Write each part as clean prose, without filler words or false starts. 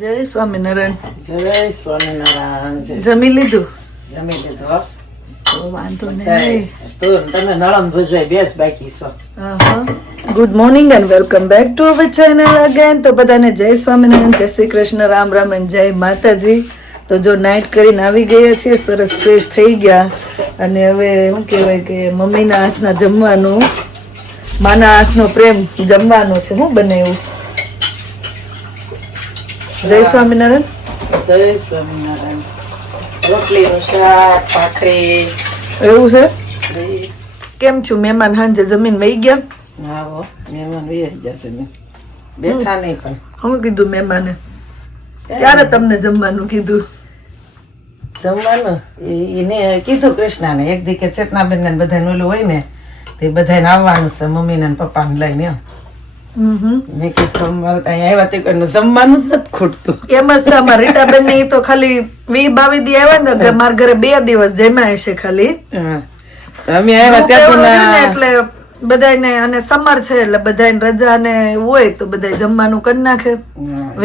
જય સ્વામિનારાયણ. જય સ્વામિનારાયણ. જમી લીધું? જમી લીધું. તો વાંધો નહીં. તમે નળમ ભજાઈ બેસ બાકી છો. Good morning and welcome back to our channel again. તો બધાને જય સ્વામિનારાયણ, જય શ્રી કૃષ્ણ, રામ રામ અને જય માતાજી. તો જો નાઇટ કરીને આવી ગયા છીએ, સરસ ફ્રેશ થઈ ગયા અને હવે શું કહેવાય કે મમ્મીના હાથના જમવાનું, માના હાથનો પ્રેમ જમવાનો છે. શું બનાવ્યું? જય સ્વામિનારાયણ. જય સ્વામિનારાયણ. રોટલીનું શાક, ભાખરી. એવું છે? કેમ છું? મહેમાન સાંજે જમીન વહી ગયા? હા હો, મહેમાન વહી ગયા છે. બેઠા નહીં પણ. શું કીધું મહેમાને? ક્યારે તમને જમવાનું કીધું? જમવાનું એને કીધું કૃષ્ણાને એક દી કે ચેતનાબેન ને બધાને ઓલું હોય ને તે બધાને આવવાનું છે, મમ્મીને ને પપ્પાને લઈને. મેં કીધું અમારે ત્યાં આવ્યા તે કોઈનું જમવાનું જ નથી ખૂટતું. એમ જ છે અમારા રીટાબેન ને. તો ખાલી 20-22 દી આવ્યા ને મારા ઘરે 2 દિવસ જમ્યા હશે ખાલી. અમે આવ્યા ત્યાં એટલે બધાને, અને સમર છે એટલે બધાને રજા ને હોય તો બધા જમવાનું કરી નાખે,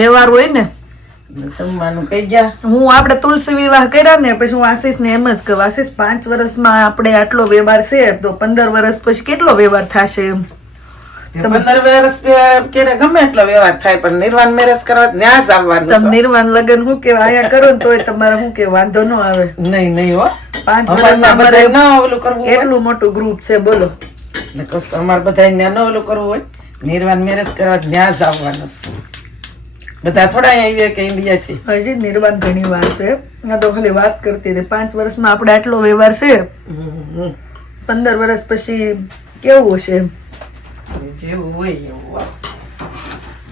વ્યવહાર હોય ને. જમવાનું કઈ ગયા. હું આપણે તુલસી વિવાહ કર્યા ને પછી હું આશીષ ને એમ જ કહું, આશીષ 5 વર્ષમાં આપણે આટલો વ્યવહાર છે તો 15 વર્ષ પછી કેટલો વ્યવહાર થશે એમ. 15 વર્ષ કે ગમે એટલો વ્યવહાર થાય પણ નિર્વાણ મેરેજ કરવા ત્યાં જ આવવાનું. તમે નિર્વાણ લગ્ન શું કેવાય અહીંયા કરો ને તોય તમારે શું કે વાંધો ન આવે. નહીં હો, 5 વર્ષમાં ઓલું કરવું, એટલું મોટું ગ્રુપ છે. બોલો, અમારે બધા ન ઓલું કરવું હોય, નિર્વાણ મેરેજ કરવા ત્યાં જ આવવાનું છે. બધા થોડા અહીંયા આવ્યા કે ઇન્ડિયા થી. હજી નિર્વાણ ઘણી વાર છે. આ તો ખાલી વાત કરતી હતી 5 વર્ષમાં આપણે આટલો વ્યવહાર છે, 15 વર્ષ પછી કેવું હશે એમ. જેવું હોય એવું.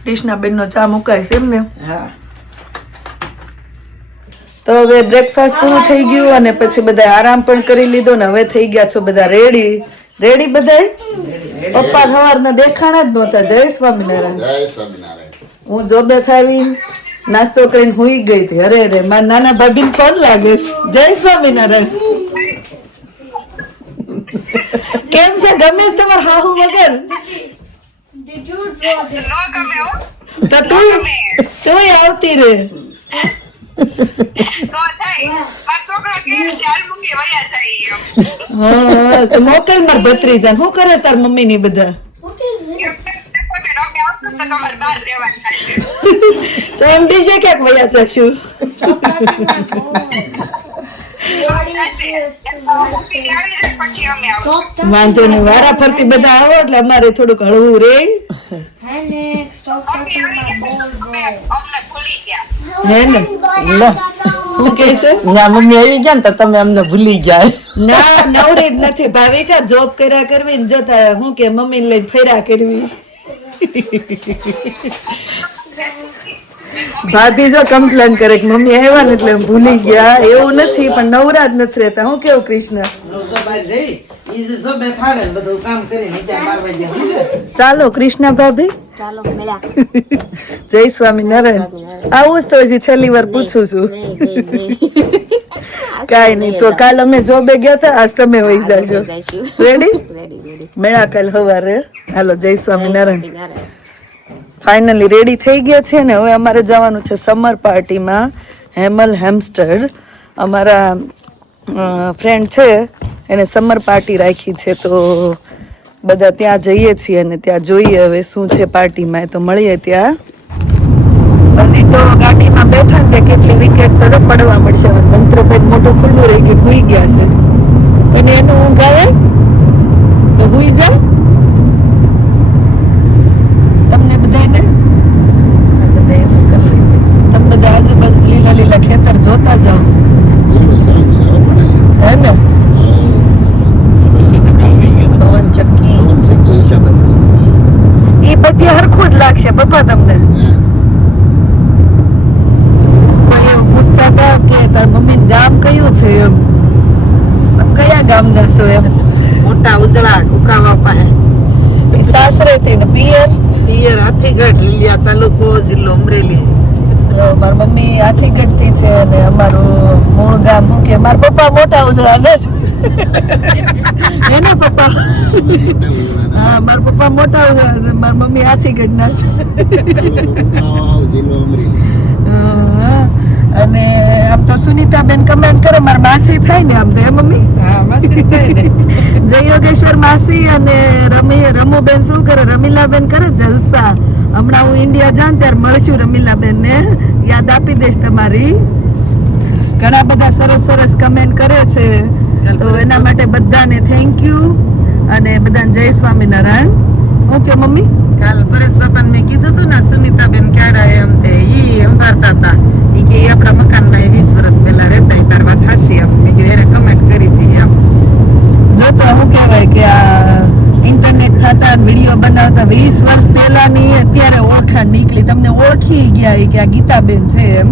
કૃષ્ણાબેન નો ચા મુકાય છે એમ ને? હા. તો હવે બ્રેકફાસ્ટ પૂરું થઈ ગયું અને પછી બધા આરામ પણ કરી લીધો ને હવે થઈ ગયા છો બધા રેડી બધા. પપ્પા સવારના દેખાણા જ નહોતા. જય સ્વામિનારાયણ. જય સ્વામિનારાયણ. હું જોબે થાવી નાસ્તો કરીને હુઈ ગઈ હતી. અરે મારા નાના ભાભી ફોન લાગે છે. જય સ્વામિનારાયણ. કેમ છે? ગમે છે તમારા હાહુ વગર? તું આવતી રે. હા તો મોકલ માર ભત્રીજા. શું કરે તાર મમ્મી ની બધા? તો એમ બીજે ક્યાંક વયા જશું. વાંધો નહીં, વારા ફરતી બધા આવો એટલે અમારે થોડુંક હળવું રે. હે ને? શું કે છે? મમ્મી આવી ગયા ને તો તમે અમને ભૂલી ગયા. ના, નવરી જ નથી ભાવિકા. જોબ કર્યા કરવી ને જોતા હું કે મમ્મી ને લઈને ફર્યા કરવી. ભાભી જો કમ્પ્લેન કરે કે મમ્મી આવ્યા ને એટલે ભૂલી ગયા. એવું નથી પણ નવરા જ નથી રહેતા. હું કેવું કૃષ્ણ? ચાલો કૃષ્ણ ભાભી. જય સ્વામિનારાયણ. આવું જ તો હજી છેલ્લી વાર પૂછું છું. કાઈ નઈ. તો કાલ અમે જોબે ગયા હતા, આજ તમે વહી જાજો. રેડી? મેળા કાલ સવારે. હાલો, જય સ્વામિનારાયણ. ફાઇનલી રેડી થઈ ગયા છે ને હવે અમારે જવાનું છે સમર પાર્ટીમાં હેમલ હેમ્સ્ટર્ડ. અમારા ફ્રેન્ડ છે એને સમર પાર્ટી રાખી છે તો બધા ત્યાં જઈએ છીએ અને ત્યાં જોઈએ હવે શું છે પાર્ટીમાં. તો મળીએ ત્યાં. હજી તો ગાડીમાં બેઠા ને કેટલી વિકેટ તો પડવા મળશે. મંત્રબેન મોટું ખુલ્લું રહી ગયું, હુઈ ગયા છે. અને એનું ઊંઘ આવે તો હુઈ જાવ. તમને બધાને તમે બધા આજુબાજુ લીલા ખેતર જોતા જાઓ હે ને? પવન ચક્કી એ બધી હરખું જ લાગશે પપ્પા તમને. કોઈ એવું પૂછતા હતા કે તાર મમ્મી ને ગામ કયું છે એમ? તમે કયા ગામ ના છો એમ? મોટા ઉજળા કુકાવા પાસે. સાસરે થી ને પિયર હાથીગઢ, લીલિયા તાલુકો, જિલ્લો અમરેલી. મારી મમ્મી હાથીગઢ થી છે અને અમારું મૂળ ગામ શું કે મારા પપ્પા મોટા ઉજળા ને એને પપ્પા. હા, મારા પપ્પા મોટા ઉજળા, મારી મમ્મી હાથીગઢ ના છે. અને આમ તો સુનીતાબેન કમેન્ટ કરે મારા માસી થાય ને આમ તો એ મમ્મી હા મસ્તી થાય ને. જય યોગેશ્વર માસી અને રમુબેન શું કરે રમીલાબેન કરે જલસા હમણાં હું ઇન્ડિયા જાઉં ત્યારે મળશું રમીલાબેન ને યાદ આપી દઈશ તમારી ઘણા બધા સરસ સરસ કમેન્ટ કરે છે તો એના માટે બધાને થેન્ક યુ અને બધાને જય સ્વામિનારાયણ ઓકે મમ્મી કાલ પરેશ બાપાને મેં કીધું હતું ને સુનીતાબેન ક્યાડા એમ તે ઈ સંભાળતા હતા ઈ કે આપણા મકાનમાં 20 વર્ષ પહેલા રહેતા ઈ તાર વાત હાસી એમ મેં કીધું એને કમેન્ટ કરી હતી એમ જો તો શું કહેવાય કે આ ઇન્ટરનેટ થતા વિડીયો બનાવતા 20 વર્ષ પહેલાની અત્યારે ઓળખાણ નીકળી તમને ઓળખી ગયા ઈ કે આ ગીતાબેન છે એમ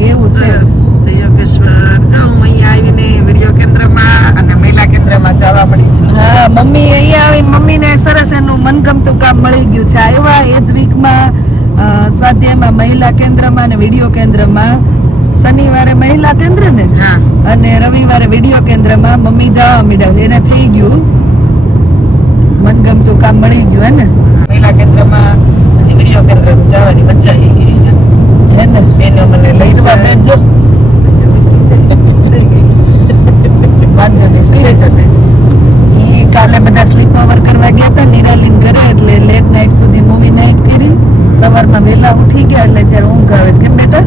એવું છે સરસ. જય યોગેશ્વર જો હું અહીંયા આવીને વિડીયો કેન્દ્રમાં અને મહિલા કેન્દ્રમાં જવા મળી છું હા મમ્મી અહીંયા આવીને મમ્મીને સરસ એનું મનગમતું કામ મળી ગયું છે આવ્યા એ જ વીકમાં સ્વાધ્યાયમાં મહિલા કેન્દ્રમાં અને વિડીયો કેન્દ્રમાં શનિવારે મહિલા કેન્દ્ર ને હા અને રવિવારે વિડીયો કેન્દ્રમાં મમ્મી જવા માંડ્યા એને થઈ ગયું મનગમતું કામ મળી ગયું હે ને મહિલા કેન્દ્રમાં અને વિડીયો કેન્દ્રમાં જવાની મજા આવી ગઈ હે ને બેનો મને લઈ લઈવા બેજો વાંધો નહીં સુઈ જશે ઈ કાલે બધા સ્લીપ ઓવર કરવા ગયા હતા નિરાલીન ઘરે એટલે લેટ નાઇટ સુધી મૂવી નાઇટ કરી સવારમાં વહેલા ઉઠી ગયા એટલે અત્યારે ઊંઘ આવે છે કેમ બેટા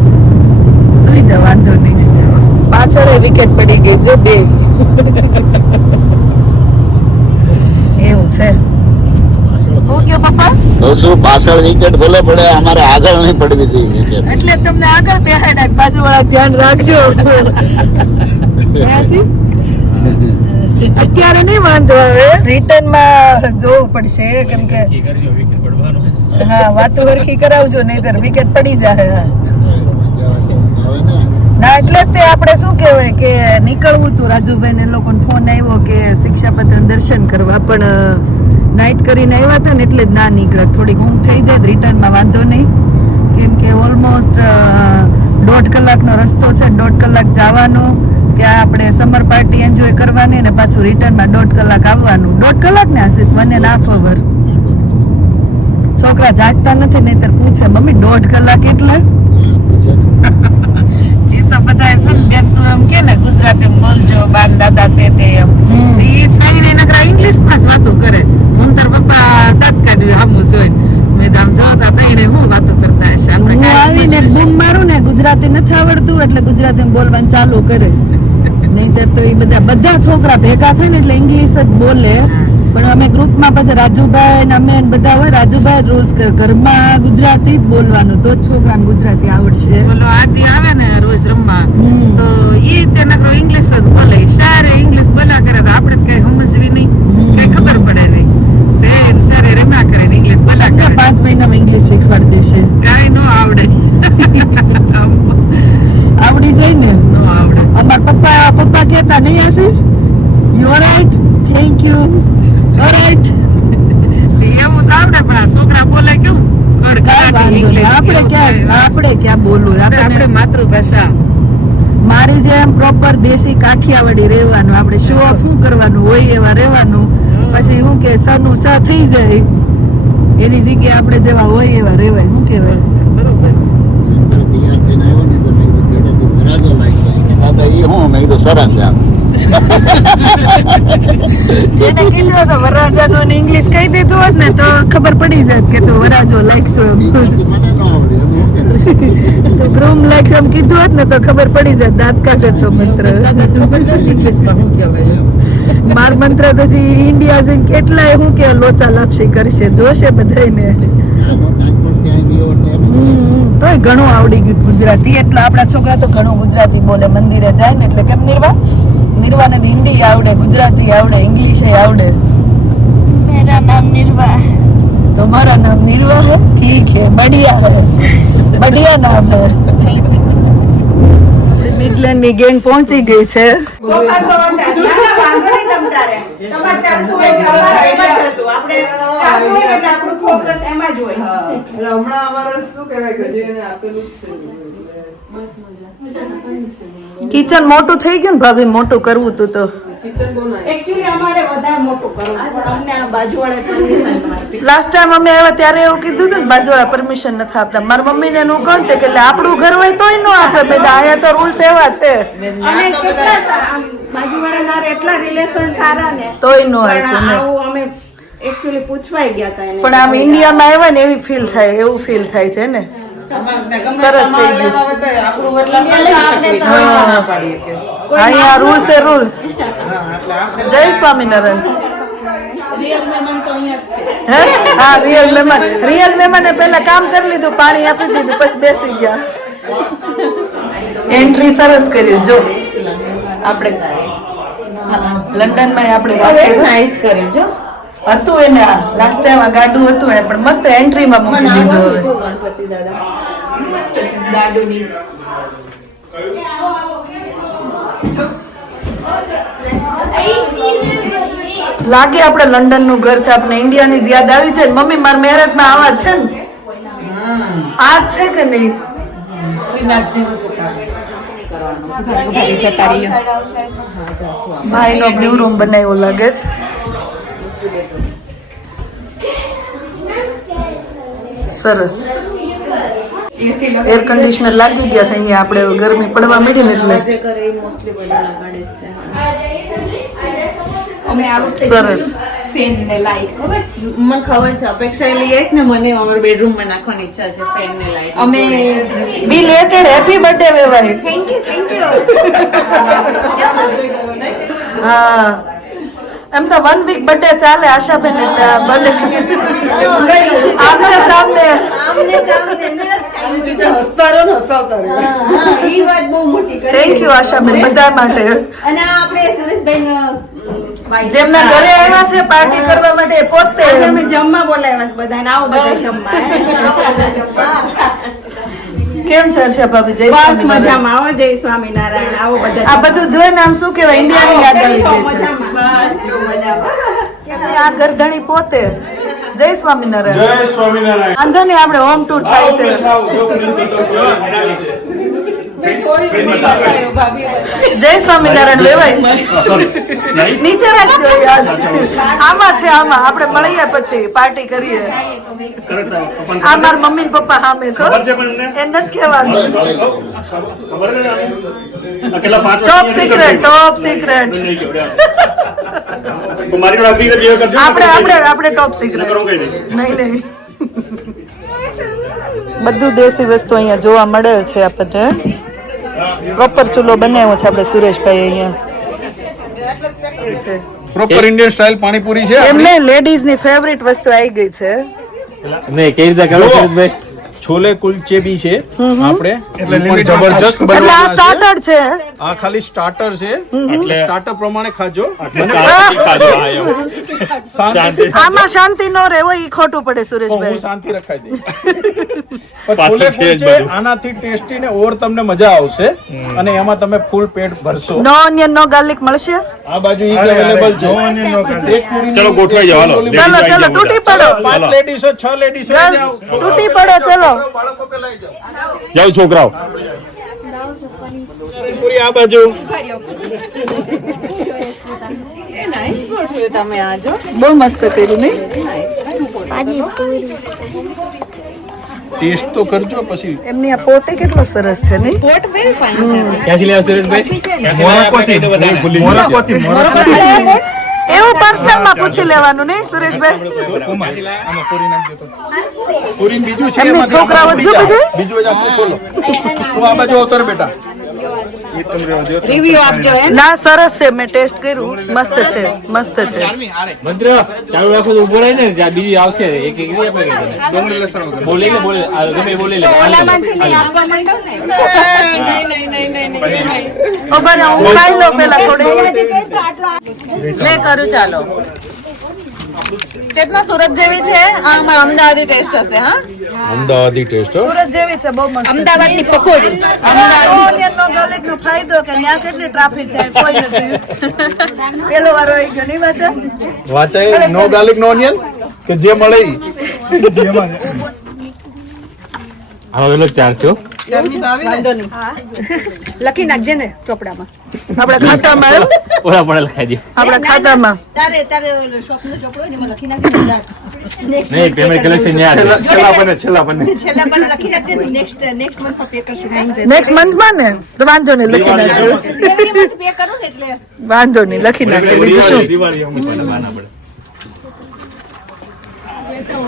સુઈ જા વાંધો નહીં પાછળ વિકેટ પડી ગઈ જો બે એવું છે ઓકે પપ્પા તો શું પાછળ વિકેટ ભલે પડે અમારે આગળ નહીં પડવી જોઈએ વિકેટ એટલે તમને આગળ બેહાડ્યા બાજુવાળા ધ્યાન રાખજો આશીષ? અત્યારે નહીં વાંધો આવે રિટર્ન માં જોવું પડશે કેમ કે હા વાતો હરખી કરાવજો નહીતર વિકેટ પડી જાય ના એટલે જ તે આપણે શું કહેવાય કે નીકળવું હતું રાજુભાઈ ને લોકોને ફોન આવ્યો કે શિક્ષાપત્ર દર્શન કરવા પણ નાઇટ કરીને આવ્યા હતા ને એટલે જ ના નીકળે થોડીક ઊંઘ થઈ જાય રિટર્નમાં વાંધો નહીં કેમ કે ઓલમોસ્ટ 1.5 કલાકનો રસ્તો છે 1.5 કલાક જવાનો ત્યાં આપણે સમર પાર્ટી એન્જોય કરવાની અને પાછું રિટર્નમાં 1.5 કલાક આવવાનું 1.5 કલાક ને આશીષ 1.5 hour છોકરા જાગતા નથી નહીતર પૂછે મમ્મી 1.5 કલાક એટલે એ તો બધા છે ને બેન તું એમ કે ને ગુજરાતી બોલજો બાન દાદા છે તે એમ એ કઈને નકરા ઇંગ્લિશમાં જ વાતો કરે હું તાર પપ્પા દાંત કાઢ્યું હામું જોઈને મેં આમ જોતા તઈને હું વાતો કરતા હશે આપણે હું આવીને બૂમ મારું ને ગુજરાતી નથી આવડતું એટલે ગુજરાતી બોલવાનું ચાલુ કરે નહીતર તો એ બધા છોકરા ભેગા થાય ને એટલે ઇંગ્લિશ જ બોલે પણ અમે ગ્રુપમાં પછી રાજુભાઈ ને અમે બધા હોય રાજુભાઈ રૂલ્સ ઘરમાં ગુજરાતી જ બોલવાનું તો જ છોકરાને ગુજરાતી આવડશે બોલો આદિ આવે ને રોજ રમવા તો ઈ તે નકરો ઇંગ્લિશ જ બોલે સારે ઇંગ્લિશ બોલા કરે તો આપણે કઈ સમજવી નહીં કઈ ખબર પડે નહીં તે સારે રમ્યા કરે ને ઇંગ્લિશ બોલા કરે 5 મહિનામાં ઇંગ્લિશ શીખવાડી દેશે કાઈ નો આવડે આવડી જાય ને નો આવડે અમાર પપ્પા કહેતા નહીં Ashish you right thank you alright એવું તો આવડે પણ આ છોકરા બોલે કેવું આપણે ક્યાં બોલવું આપણે માતૃભાષા મારી જેમ પ્રોપર દેશી કાઠિયાવાડી રહેવાનું આપણે શો ઓફ શું કરવાનું હોય એવા રહેવાનું પછી શું કે સનું સ થઈ જાય એની જગ્યાએ આપણે જેવા હોય એવા રહેવાય શું કહેવાય બરોબર દાદા એ હું મેં કીધું સરસ એમ એને કીધું હતું વરરાજાનું ઇંગ્લિશ કહી દીધું હોત ને તો ખબર પડી જાત કે તું વરાજો લાગશો એમ તો ગ્રૂમ લાગશો એમ કીધું હોત ને તો ખબર પડી જાત દાંત કાઢે તો મંત્ર ઇંગ્લિશમાં શું કહેવાય માર મંત્ર તો જે ઇન્ડિયા જઈને કેટલાય શું કે લોચા લાપસી કરશે જોશે બધાયને તોય ઘણું આવડી ગયું ગુજરાતી એટલે આપણા છોકરા તો ઘણું ગુજરાતી બોલે મંદિરે જાય ને એટલે કેમ નિર્વાને હિન્દી આવડે ગુજરાતી આવડે ઇંગ્લિશ આવડે मेरा नाम निर्वाह है तुम्हारा नाम निर्वा है ठीक है बढ़िया नाम है મિડલેન્ડ ની ગેંગ પહોંચી ગઈ છે કિચન મોટું થઈ ગયું ને ભાભી મોટું કરવું તું તો એકચ્યુઅલી અમારે વધારે મોટું કરવું છે. અમને આ બાજુવાળા પરમિશન આપી. લાસ્ટ ટાઈમ અમે આવ્યા ત્યારે એવું કીધું હતું ને બાજુવાળા પરમિશન નથી આપતા. મારી મમ્મીને હું કહું તે કે આપણું ઘર હોય તોય ન આપે. બેટા અહીંયા તો રૂલ્સ એવા છે અને કેટલા આમ બાજુવાળા ના એટલા રિલેશન સારા ને તોય નો પણ આપ્યું ને. આવું અમે એકચ્યુઅલી પૂછવાઈ ગયા હતા એને. પણ આમ ઇન્ડિયામાં આવ્યા ને એવી ફીલ થાય, એવું ફીલ થાય છે ને. સરસ થઈ ગયું. આપણું એટલે આપણે લઈ શકીએ, કોઈ ના પાડીએ કે. અહીંયા રૂલ્સ એ રૂલ્સ. જય સ્વામિનારાયણ. હે? હા, રિયલ મહેમાન. રિયલ મહેમાને પહેલા કામ કરી લીધું, પાણી આપી દીધું, પછી બેસી ગયા. એન્ટ્રી સરસ કરી જો. આપણે લંડનમાં આપણે નાઈસ કર્યું છો. હતું એને લાસ્ટ ટાઈમ આ ગાડું હતું એને પણ મસ્ત એન્ટ્રીમાં મૂકી દીધું. હવે ગણપતિ દાદા મસ્ત છે ગાડુની. લાગે આપણે લંડન નું ઘર છે, આપણે ઇન્ડિયા ની યાદ આવી જાય. મમ્મી મારા મેરેજ માં આવા જ છે ને, આ જ છે કે નહીં? શ્રીનાથજી જતા રહીએ. ભાઈ નો બ્લુ રૂમ બનાવ્યો લાગે છે. સરસ એર કન્ડિશનર લાગી ગયા છે અહીંયા. આપણે ગરમી પડવા માંડી ને એટલે જે કરે એ મોસ્ટલી બધા લગાડે જ છે. અમે આ વખતે સરસ. ફેન ને લાઈટ ખબર મને ખબર છે. અપેક્ષા એ લઈ આવી ને મને અમારા બેડરૂમ માં નાખવાની ઈચ્છા છે ફેન ને લાઈટ. અમે બિલેટેડ હેપી બર્થડે વેવાય. થેન્ક યુ હા એમ તો 1 વીક બર્થડે ચાલે આશાબેન બર્થડે આમને સામને. થેન્ક યુ આશાબેન બધા માટે. અને આપણે સુરેશભાઈ જેમના ઘરે આવ્યા છે પાર્ટી કરવા માટે એ પોતે. અમે જમવા બોલાવ્યા છે બધાને. આવો બધા જમવા. કેમ છે હર્ષા ભાભી? જય બસ સ્વામિનારાયણ. મજામાં. આવો જય સ્વામિનારાયણ. આવો બધા આ બધું જોઈને આમ શું કેવાય ઇન્ડિયાની યાદ આવી ગઈ છે. બસ જો મજામાં. આ ઘરધણી પોતે. જય સ્વામિનારાયણ. જય સ્વામિનારાયણ. વાંધો નહીં આપણે હોમ ટૂર થાય છે. જય સ્વામિનારાયણ લેવાય. નીચે રાખજો યાર. આમાં છે આમાં આપણે મળીએ પછી પાર્ટી કરીએ. આ મારા મમ્મી ને પપ્પા સામે છો એ નથી કહેવાનું. Top secret top secret. આપણે ટોપ સિક્રેટ નહીં નહીં. બધું દેશી વસ્તુ અહીંયા જોવા મળે છે આપણને. પ્રોપર ચૂલો બનાવ્યો છે આપણે સુરેશભાઈ અહીંયા. પ્રોપર ઇન્ડિયન સ્ટાઇલ પાણીપુરી છે એમને લેડીઝ ની ફેવરિટ વસ્તુ આવી ગઈ છે. નહીં કઈ રીતે કરો સુરેશભાઈ? છોલે કુલચે બી છે આપણે એટલે જબરજસ્ત એટલે આ બનાવવાના છે. સ્ટાર્ટર છે. આ ખાલી સ્ટાર્ટર છે એટલે સ્ટાર્ટર પ્રમાણે ખાજો. શાંતિ આમાં શાંતિ નો રહે હોય ઈ ખોટું પડે હું સુરેશભાઈ. શાંતિ રખાઈ દઈશ. પણ છોલે કુલચે આનાથી ટેસ્ટી ને ઓર તમને મજા આવશે અને એમાં તમે ફૂલ પેટ ભરશો. નો ઓનિયન નો ગાર્લિક મળશે. આ બાજુ ઈ અવેલેબલ છે. એક પૂરી ચલો ગોઠવાઈ જાઓ, હાલો. ચલો ચલો તૂટી પડો 5 લેડીઝો 6 લેડીઝો ગર્લ્સ, તૂટી પડો ચલો. બાળકો પેલા આવી જાઓ. જાઓ છોકરાઓ. પૂરી આ બાજુ નાઈસ ગોઠવ્યું તમે આજો. બહુ મસ્ત કર્યું નહીં? ટેસ્ટ તો કરજો પછી. એમની આ પોટે કેટલો સરસ છે નહીં? પોટ વેરી ફાઇન છે. ક્યાંથી લેવા સુરેશભાઈ? એવું પર્સનલ માં પૂછી લેવાનું નહીં સુરેશભાઈ? પૂરી બીજું છે એમની એમાં છોકરાઓ જો બધું બીજું જ આખું ખોલો. તું આ બાજુ અવતર બેટા. રિવ્યુ આપજો હે. ના સરસ છે. મેં ટેસ્ટ કર્યું. મસ્ત છે મસ્ત છે. મંત્ર ચાલુ રાખો તો ઉભો રહે ને જ્યાં બીજી આવશે એક એક નહીં આપણે ડુંગળી લસણ વગર. બોલે લે બોલે આ ગમે બોલે લે ઓલામાંથી નહીં આપવા માંડો ને. ઓ બને હું ખાઈ લો પેલા થોડી. લે કરું ચાલો. ચેતના સુરત જેવી છે. આ અમાર અમદાવાદી ટેસ્ટ હશે. હા અમદાવાદી ટેસ્ટ સુરત જેવી છે બહુ મસ્ત. અમદાવાદની પકોડી. અમદાવાદ ઓનિયન નો ગાર્લિક નો ફાયદો કે ત્યાં કેટલી ટ્રાફિક છે કોઈ નથી. પેલો વારો આવી ગયો નહીં વાંચે? વાંચાય નો ગાર્લિક નો ઓનિયન કે જે મળે ઈ. આનો અલગ ચાર્જ છે હો. લખી નાખજે ને ચોપડામાં. આપણા ખાતામાં એમ? ઓલા પણ લખાઈ દે. આપણા ખાતામાં તારે શોપનો ચોપડો હોય ને એમાં લખી નાખજે. નહીં પેમેન્ટ કલેક્શન યાર છેલ્લા બને છેલ્લા પર લખી નાખજે. નેક્સ્ટ મંથમાં પે કરશું. નેક્સ્ટ મંથમાં ને તો વાંધો નહીં લખી નાખજો. એવરી મંથ પે કરું ને એટલે વાંધો નહીં લખી નાખજો. બીજું શું?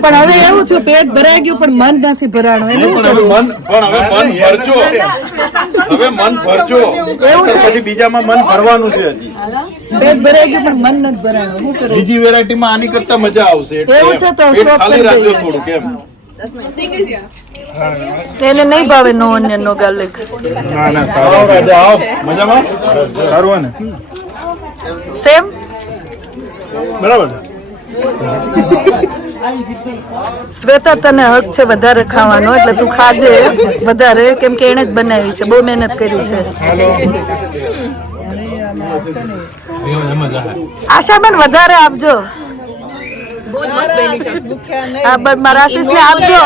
પણ હવે એવું થયું પેટ ભરાઈ ગયું પણ મન નથી ભરાણું એનું શું કરવું? મન ભરજો હવે મન ભરજો એવું છે? પછી બીજામાં મન ભરવાનું છે હજી પેટ ભરાઈ ગયું પણ મન નથી ભરાણું શું કરવું? બીજી વેરાયટીમાં આની કરતા મજા આવશે એટલે એવું છે તો પેટ stop ખાલી કરી રાખજો દઈએ. થોડું કેમ એને નહીં ભાવે નો ઓનિયન નો ગાર્લિક. આવો રાજા આવો મજામાં સારું ને સેમ બરાબર શ્વેતા તને હક છે વધારે ખાવાનો એટલે તું ખાજે વધારે કેમ કે એને જ બનાવી છે બહુ મહેનત કરી છે. આશાબેન વધારે આપજો. હા બસ મારા આશીષ ને આપજો.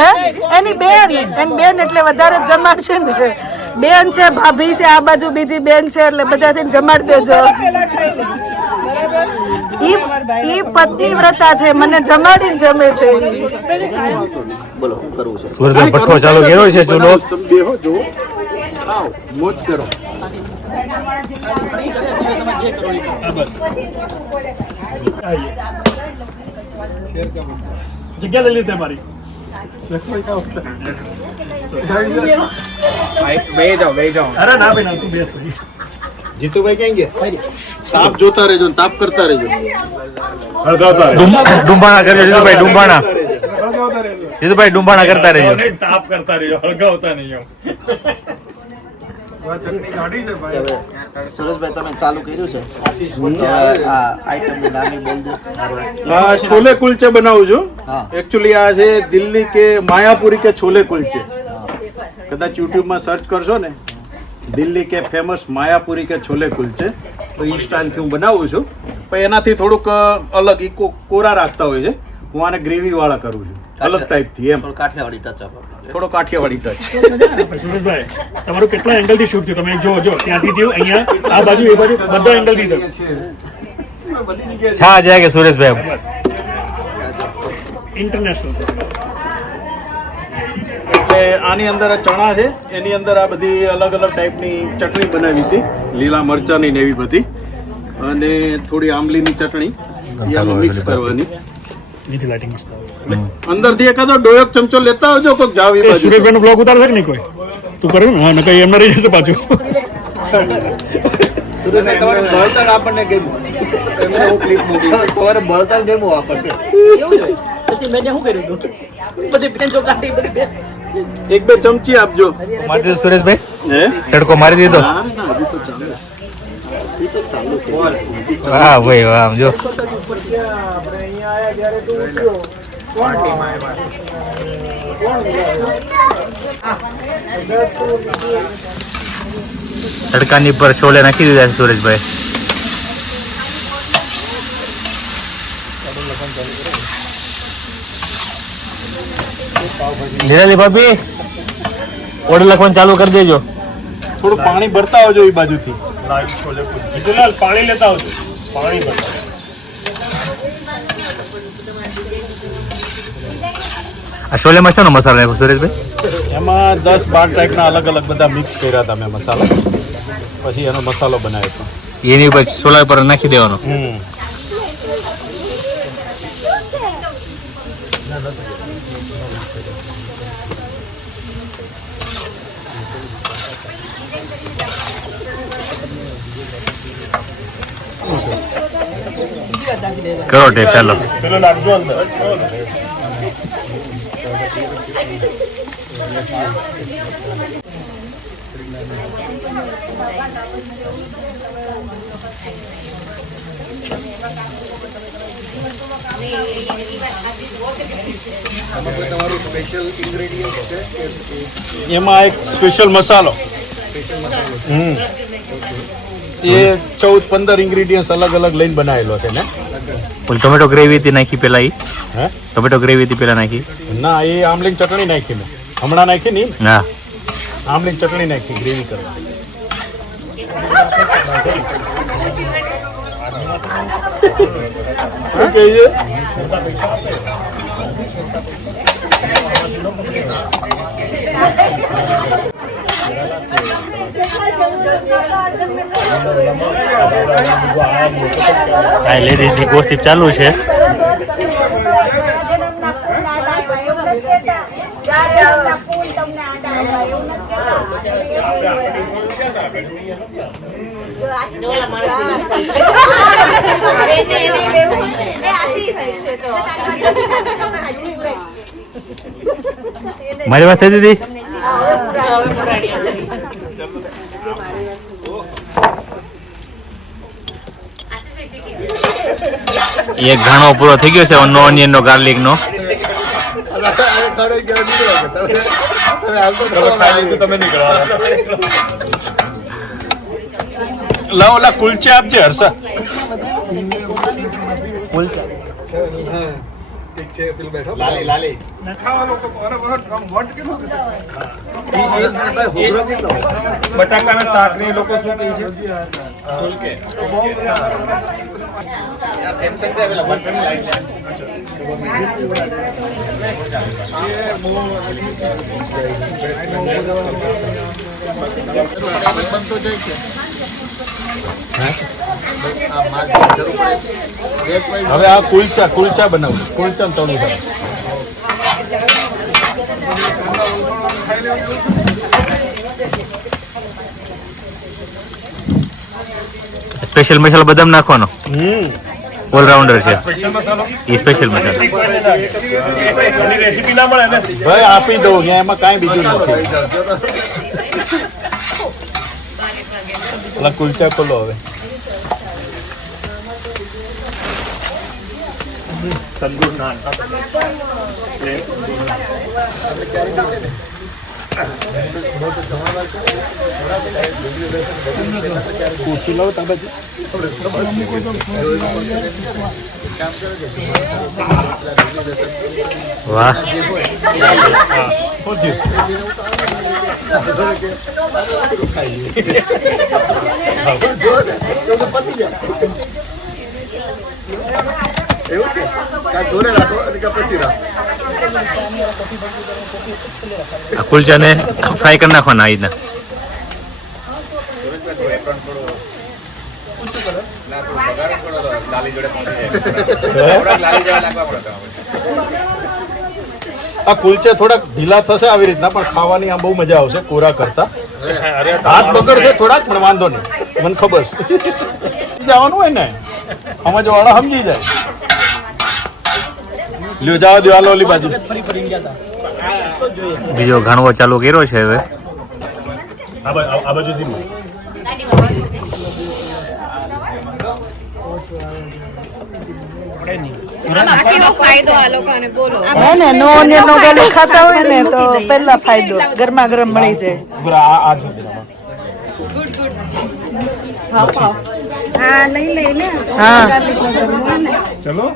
હે એની બેન એટલે વધારે જ જમાડશે ને. બેન છે ભાભી છે આ બાજુ બીજી બેન છે એટલે બધાથી જમાડ દેજો. ઈ પત્ની વ્રતા છે મને જમાડીને જમે છે. સુરતમાં ભઠ્ઠો ચાલુ કર્યો છે ચૂલો. મોજ કરો જગ્યા લઈ લીધી મારી અરે ના ભાઈ ના તું બેસ ભાઈ. જીતુભાઈ ક્યાં ગયા તાપ જોતા રહેજો ને તાપ કરતા રહેજો ડુંબાણા કરજો જીતુભાઈ ડુંબાણા. જીતુભાઈ ડુંબાણા કરતા રહેજો. તાપ કરતા રહેજો હળગાવતા નહીં સુરેશભાઈ તમે ચાલુ કર્યું છે આ આઈટમનું નામ બોલ દો. હા છોલે કુલચે બનાવું છું હા. એકચ્યુઅલી આ છે દિલ્હી કે માયાપુરી કે છોલે કુલચે. કદાચ યુટ્યુબમાં સર્ચ કરશો ને દિલ્હી કે ફેમસ માયાપુરી કે છોલે કુલચે તો એ સ્ટાઇલથી હું બનાવું છું પણ એનાથી થોડુંક અલગ ઈ કોરા રાખતા હોય છે. હું આને ગ્રેવી વાળા કરું છું અલગ ટાઈપથી એમ કાઠિયાવાડી ટચ આપો. થોડો કાઠિયાવાડી ટચ. સુરેશભાઈ તમારું કેટલા એંગલ થી શૂટ થયું તમે જો ત્યાંથી થયું અહીંયા આ બાજુ એ બાજુ બધા એંગલ થી થયું. છા જાય કે સુરેશભાઈ ઇન્ટરનેશનલ એટલે આની અંદર આ ચણા છે એની અંદર આ બધી અલગ અલગ ટાઈપની ચટણી બનાવી હતી લીલા મરચાની ને એવી બધી અને થોડી આંબલીની ચટણી એમાં મિક્સ કરવાની. નીચે લાઇટિંગ મસ્ત અંદરથી એકાદો ડોયક ચમચો લેતા આવજો કોઈક જાવ એ બાજુ. સુરેશભાઈ નો બ્લોગ ઉતારશે કે નહીં કોઈ તું કર્યું ને હા નકર એમને રહી જશે પાછું. સુરેશભાઈ તમારે બળતણ આપણને ગમ્યું. એમને હું ક્લિપ મૂકી. તમારે બળતણ ગમ્યું આપણને. એક બે ચમચી આપજો. મારી દીધો સુરેશભાઈ હે તડકો મારી દીધો. ના, ના, હજી તો ચાલે. વાહ ભાઈ વાહ આમ જો તડકાની પર છોલે નાખી દીધા છે સુરેશભાઈ. નિરાલી ભાભી ઓર્ડર લખવાનું ચાલુ કરી દેજો. થોડું પાણી ભરતા આવજો એ બાજુથી. જીતુલાલ પાણી લેતા આવજો પાણી બતાવો. આ છોલેમાં શાનો મસાલો નાખ્યો સુરેશભાઈ? એમાં 10-12 ટાઈપના અલગ અલગ બધા મિક્સ કર્યા હતા મેં મસાલા પછી એનો મસાલો બનાવ્યો હતો. એની ઉપર છોલા પર નાખી દેવાનો. કરો ટેસ્ટ ચાલો. પેલો નાખજો અંદર. એમાં એક સ્પેશિયલ મસાલો એ 14-15 ઇન્ગ્રેડિયન્ટ્સ અલગ અલગ લઈને બનાવેલો છે ને. ટોમેટો ગ્રેવી હતી નાખી પેલા. હે ટોમેટો ગ્રેવી હતી પેલા નાખી. ના એ આમલીની ચટણી નાખી ને હમણાં નાખી નહીં હા આમની ચટણી નાખી ગ્રેવી કરવા શું કહે છે? આ લેડીઝ ની ગોસિપ ચાલુ છે. મારી વાત થઈ દીદી. એક ઘાણો પૂરો થઈ ગયો છે નો ઓનિયન નો ગાર્લિક નો. લાવો ઓલા કુલચે આપજે હર્ષા કુલચા બટાકાના શાક ને લોકો શું કહે છે હવે આ કુલચા બનાવું કુલચા તળું થાય સ્પેશિયલ મસાલો બદામ નાખવાનો. ઓલરાઉન્ડર છે એ સ્પેશિયલ મસાલો. રેસીપી ના મળે ને ભાઈ આપી દઉં એમાં કાંઈ બીજું નથી. ઓલા કુલચા ખોલો હવે તંદૂર નાન કુર્સી લો તમે વાહ આ કુલચાને ફ્રાય કરી નાખવાના આ રીતના. આ કુલચા થોડાક ઢીલા થશે આવી રીતના પણ ખાવાની આમ બહુ મજા આવશે કોરા કરતા. હાથ બગડશે થોડાક પણ વાંધો નહીં મને ખબર છે જવાનું હોય ને સમજ વાળા સમજી જાય. લ્યો જવા દો હાલો ઓલી બાજુ. બીજો ઘાણવો ચાલુ કર્યો છે હવે. આ બાજુ દીધું હે ને નો ઓનિયન નો ગાર્લિક ખાતા હોય ને તો પહેલા ફાયદો ગરમા ગરમ મળી જાય. હા ચલો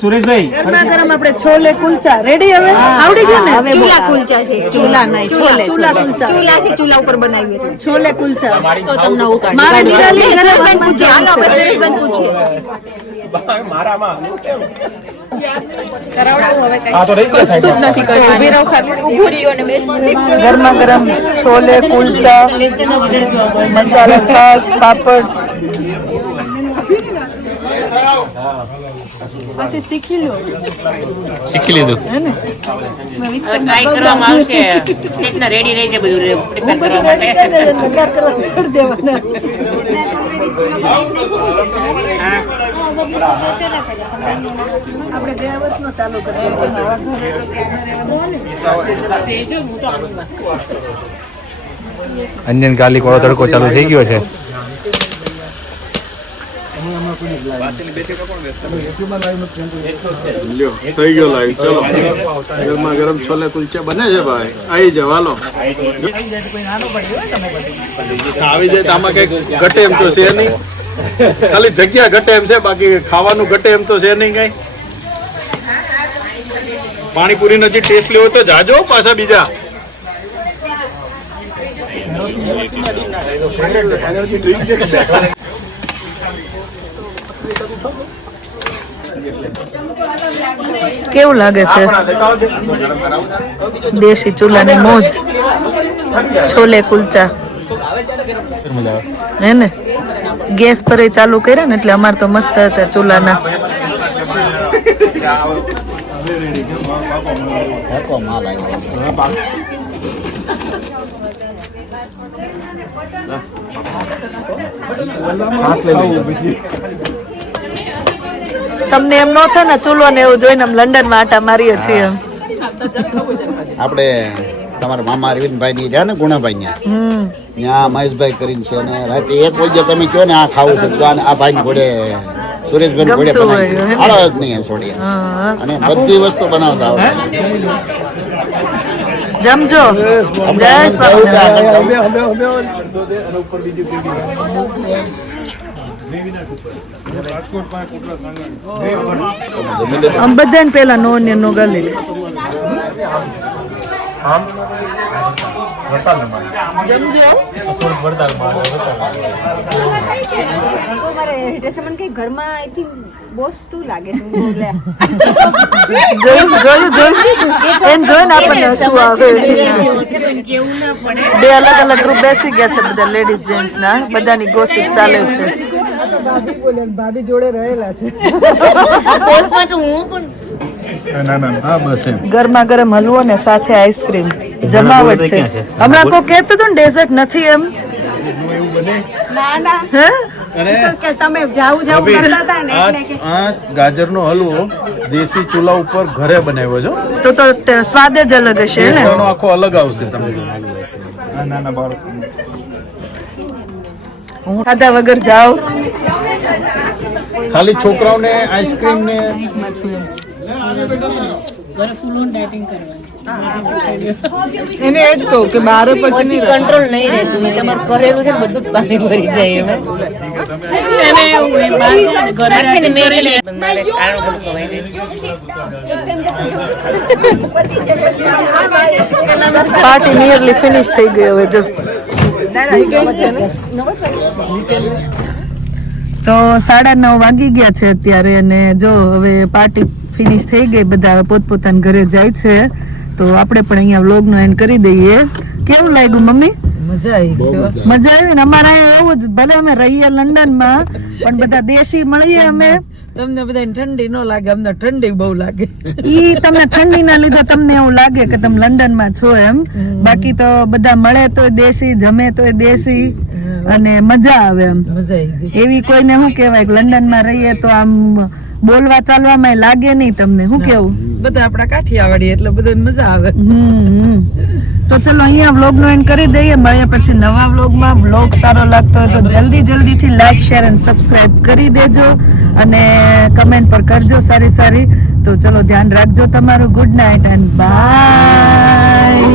સુરેશભાઈ ગરમા ગરમ આપણે છોલે કુલચા રેડી હવે આવડી ગયું ને. ચૂલા કુલચા છે ચૂલા નહીં છોલે ચૂલા કુલચા ચૂલા છે ચૂલા ઉપર બનાવી એટલે છોલે કુલચા તો તમને હું કાઢી મારા નિરાલી સુરેશબેન પૂછે હાલો આપણે સુરેશબેન પૂછીએ ગરમા ગરમ છોલે કુલચા મસાલા છાશ પાપડ શીખી લીધું. ટ્રાય કરવામાં આવશે કેટલા રેડી રહી છે બધું હું બધું રેડી કરી દેજો નકાર કરવા કરી દેવાના. આપણે ગયા વર્ષનો ચાલુ કર્યો. અંજન ગાર્લિક વાળો તડકો ચાલુ થઈ ગયો છે. થઈ ગયો લાઈવ. ચલો ગરમા ગરમ છોલે કુલચા બને છે ભાઈ આવી જાવ હાલો. આવી જાય તો આમાં કઈક ઘટે એમ તો છે નહીં. ખાલી જગ્યા ઘટે એમ છે, બાકી ખાવાનું ઘટે એમ તો છે નહીં કઈ. પાણીપુરી નજી ટેસ્ટ લેવો તો જાજો પાછા બીજા. કેવું લાગે છે દેશી ચૂલાની મોજ? છોલે કુલચા હે ને, ગેસ પર ચાલુ કર્યા ને એટલે અમારે તો મસ્ત હતા ચૂલાના. તમને એમ ન થાય ને ચૂલો ને એવું જોઈને અમે લંડન માં આટા મારીએ છીએ એમ? આપણે તમારા મામા અરવિંદભાઈ ની રહ્યા ને ગુણાભાઈ ત્યાં મહેશભાઈ કરીને છે, અને રાતે 1 વાગે તમે કહો ને આ ખાવું છે તો આ ભાઈ ઘોડે સુરેશભાઈ ઘોડે બનાવી આળો જ નહીં છોડી, અને બધી વસ્તુ બનાવતા આવડે. જમજો. જય આમ બધાને પેલા નો ને નો ગાલી લે. ઘરમાં આઈ થિંક બોસ તું લાગે છે. જોયું જોઈને આપણને હસવું આવે. બે અલગ અલગ ગ્રુપ બેસી ગયા છે, બધા લેડીઝ જેન્ટ્સ ના, બધાની ગોસિપ ચાલે છે. ભાભી જોડે રહેલા છે. ગરમા ગરમ હલવો ને સાથે આઈસ્ક્રીમ જમાવટ છે. હમણાં કોઈ કહેતું હતું ને ડેઝર્ટ નથી એમ. આ ગાજરનો હલવો દેશી ચૂલા ઉપર ઘરે બનાવ્યો છો તો સ્વાદ જ અલગ હશે ને, આખો અલગ આવશે. તમે હું ખાધા વગર જાઉં. ખાલી છોકરાઓને આઈસ્ક્રીમ ને એને એ જ કહું કે બારે પછી કંટ્રોલ નહીં રહેતું, તમારું કરેલું છે બધું જ પાણી ભરી જાય એમ. પાર્ટી નિયરલી ફિનિશ થઈ ગઈ હવે જો. તો 9:30 વાગી ગયા છે અત્યારે, અને જો હવે પાર્ટી ફિનિશ થઈ ગઈ, બધા પોતપોતાના ઘરે જાય છે. તો આપણે પણ અહીંયા વ્લોગ નો એન્ડ કરી દઈએ. કેવું લાગ્યું મમ્મી? મજા આવી. મજા આવી ને. અમારે એવું જ, ભલે અમે રહીએ લંડન માં પણ બધા દેશી મળીએ અમે. તમને બધાને ઠંડી ન લાગે, અમને ઠંડી બહુ લાગે. ઈ તમને ઠંડી ના લીધે તમને એવું લાગે કે તમે લંડન માં છો એમ, બાકી તો બધા મળે તો દેશી, જમે તો દેશી, અને મજા આવે એમ. મજા આવી. એવી કોઈને શું કેવાય કે લંડન માં રહીએ તો આમ બોલવા ચાલવામાં લાગે નહીં તમને. શું કેવું? બધા આપડા કાઠિયાવાડી એટલે બધાને મજા આવે. તો ચલો અહીંયા વ્લોગ નો એન્ડ કરી દઈએ. મળીએ પછી નવા વ્લોગમાં. વ્લોગ સારો લાગતો હોય તો જલ્દીથી લાઈક, શેર અને સબસ્ક્રાઇબ કરી દેજો, અને કમેન્ટ પર કરજો સારી સારી. તો ચલો ધ્યાન રાખજો તમારું. Good night and by.